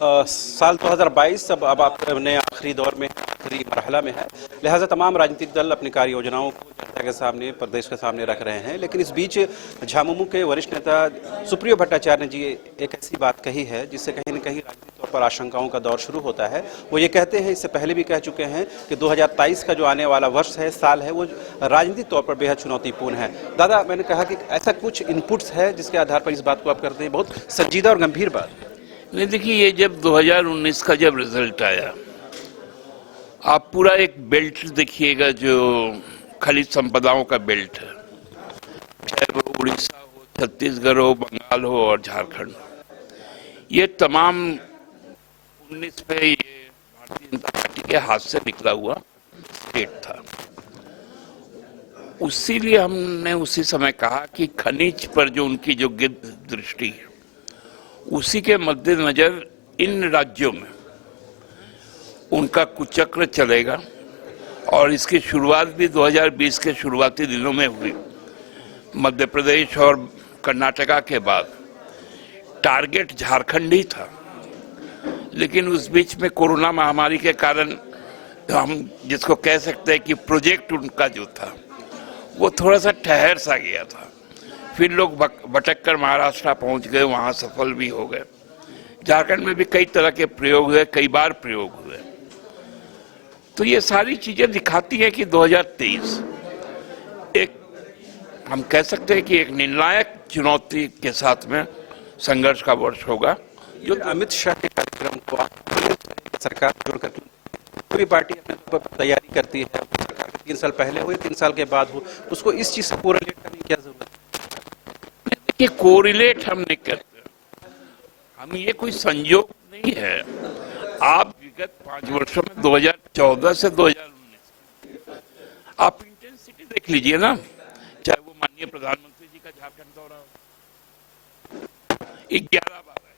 साल 2022 अब अपने आखिरी दौर में, आखिरी मरहला में है, लिहाजा तमाम राजनीतिक दल अपनी कार्य योजनाओं को जनता के सामने, प्रदेश के सामने रख रहे हैं। लेकिन इस बीच झामुमो के वरिष्ठ नेता सुप्रिय भट्टाचार्य ने जी एक ऐसी बात कही है जिससे कहीं न कहीं राजनीतिक तौर पर आशंकाओं का दौर शुरू होता है। वो ये कहते हैं, इससे पहले भी कह चुके हैं कि 2023 का जो आने वाला वर्ष है, साल है, वो राजनीतिक तौर पर बेहद चुनौतीपूर्ण है। दादा, मैंने कहा कि ऐसा कुछ इनपुट्स है जिसके आधार पर इस बात को आप करते हैं, बहुत संजीदा और गंभीर बात। नहीं, देखिए, ये जब 2019 का जब रिजल्ट आया, आप पूरा एक बेल्ट देखिएगा जो खनिज संपदाओं का बेल्ट है, चाहे वो उड़ीसा हो, छत्तीसगढ़ हो, बंगाल हो और झारखंड, ये तमाम 19 पे ये भारतीय जनता पार्टी के हाथ से निकला हुआ स्टेट था। उसीलिए हमने उसी समय कहा कि खनिज पर जो उनकी जो गिद्ध दृष्टि है, उसी के मद्देनजर इन राज्यों में उनका कुचक्र चलेगा। और इसकी शुरुआत भी 2020 के शुरुआती दिनों में हुई। मध्य प्रदेश और कर्नाटका के बाद टारगेट झारखंड ही था, लेकिन उस बीच में कोरोना महामारी के कारण हम जिसको कह सकते हैं कि प्रोजेक्ट उनका जो था वो थोड़ा सा ठहर सा गया था। फिर लोग भटक कर महाराष्ट्र पहुंच गए, वहां सफल भी हो गए। झारखंड में भी कई तरह के प्रयोग हुए, कई बार प्रयोग हुए। तो ये सारी चीजें दिखाती हैं कि 2023 एक, हम कह सकते हैं कि एक निर्णायक चुनौती के साथ में संघर्ष का वर्ष होगा। जो अमित शाह के कार्यक्रम को सरकार जोड़कर कोई पार्टी अपने तौर पर तैयारी करती है, 3 साल पहले हो या 3 साल के बाद हो, उसको इस चीज से कोरिलेट करने की क्या जरूरत है? ये कोरिलेट हम नहीं करते, हम ये कोई संयोग नहीं है। आप विगत 5 वर्षों में 2014 से 2019 आप इंटेंसिटी देख लीजिए ना, चाहे वो माननीय प्रधानमंत्री जी का झारखंड दौरा हो, 11 बार आए।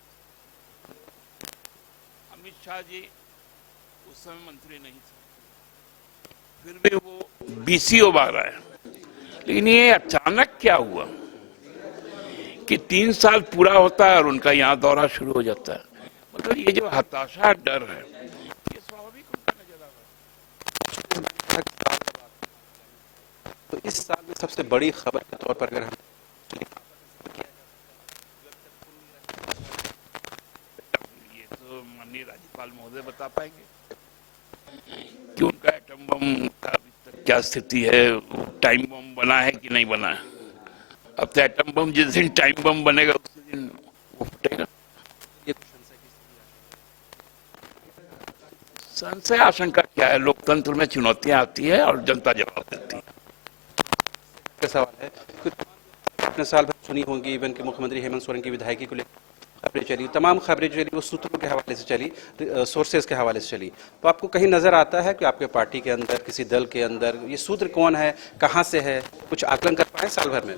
अमित शाह जी उस समय मंत्री नहीं थे, फिर भी वो 20 बार आए। लेकिन ये अचानक क्या हुआ कि 3 साल पूरा होता है और उनका यहाँ दौरा शुरू हो जाता है। मतलब ये जो हताशा, डर है, ये स्वाभाविक उनका नजर आ रहा है। तो इस साल में सबसे बड़ी खबर के तौर पर अगर हम ये तो माननीय राज्यपाल महोदय बता पाएंगे कि उनका एटम बम का अभी तक क्या स्थिति है, टाइम बम बना है कि नहीं बना है। अब तो एटम बम जिस दिन टाइम बम बनेगा उसी दिन वो फटेगा। संशय आशंका क्या है? लोकतंत्र में चुनौतियां आती है और जनता जवाब देती है। सवाल है, अपने साल भर सुनी होंगी, इवन कि मुख्यमंत्री हेमंत सोरेन की विधायकी को लेकर खबरें चली, तमाम खबरें चली, वो सूत्रों के हवाले से चली, सोर्सेज के हवाले से चली। तो आपको कहीं नजर आता है कि आपके पार्टी के अंदर, किसी दल के अंदर ये सूत्र कौन है, कहां से है, कुछ आकलन कर पाए साल भर में?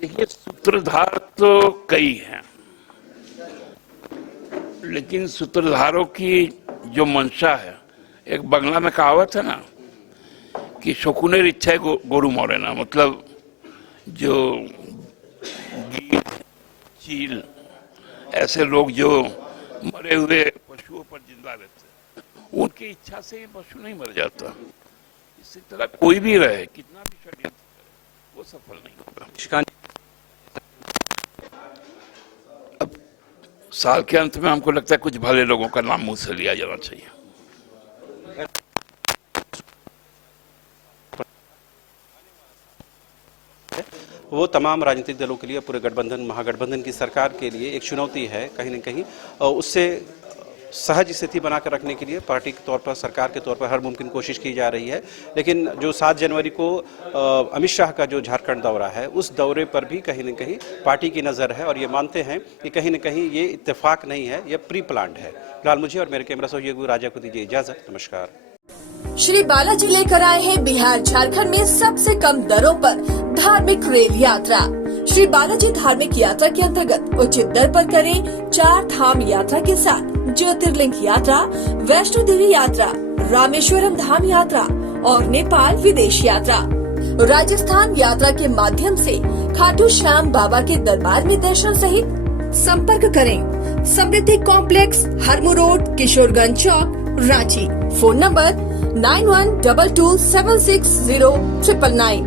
देखिए, सूत्रधार तो कई हैं, लेकिन सूत्रधारों की जो मंशा है, एक बंगला में कहावत है ना कि शकुनेर इच्छा गोरु मोरे ना, मतलब जो गीद, चील, ऐसे लोग जो मरे हुए पशुओं पर जिंदा रहते हैं, उनकी इच्छा से ये पशु नहीं मर जाता। इसी तरह कोई भी रहे, कितना भी षड्यंत्र करे, वो सफल नहीं होगा। अब साल के अंत में हमको लगता है कुछ भले लोगों का नाम मुंह से लिया जाना चाहिए। वो तमाम राजनीतिक दलों के लिए, पूरे गठबंधन, महागठबंधन की सरकार के लिए एक चुनौती है कहीं न कहीं। उससे सहज स्थिति बनाकर रखने के लिए पार्टी के तौर पर, सरकार के तौर पर हर मुमकिन कोशिश की जा रही है। लेकिन जो 7 जनवरी को अमित शाह का जो झारखंड दौरा है, उस दौरे पर भी कहीं न कहीं पार्टी की नज़र है और ये मानते हैं कि कहीं न कहीं ये इत्तेफाक नहीं है, ये प्री प्लान्ड है। फिलहाल मुझे और मेरे कैमरा सहयोगी राजा को दीजिए इजाजत। नमस्कार। श्री बालाजी लेकर आए हैं बिहार झारखंड में सबसे कम दरों पर धार्मिक रेल यात्रा। श्री बालाजी धार्मिक यात्रा के अंतर्गत उचित दर पर करें 4 धाम यात्रा के साथ ज्योतिर्लिंग यात्रा, वैष्णो देवी यात्रा, रामेश्वरम धाम यात्रा और नेपाल विदेश यात्रा। राजस्थान यात्रा के माध्यम से खाटू श्याम बाबा के दरबार में दर्शन सहित संपर्क करें Samriddhi complex, Harmu road, Kishorganj Chowk, Ranchi. Phone number 9122760999।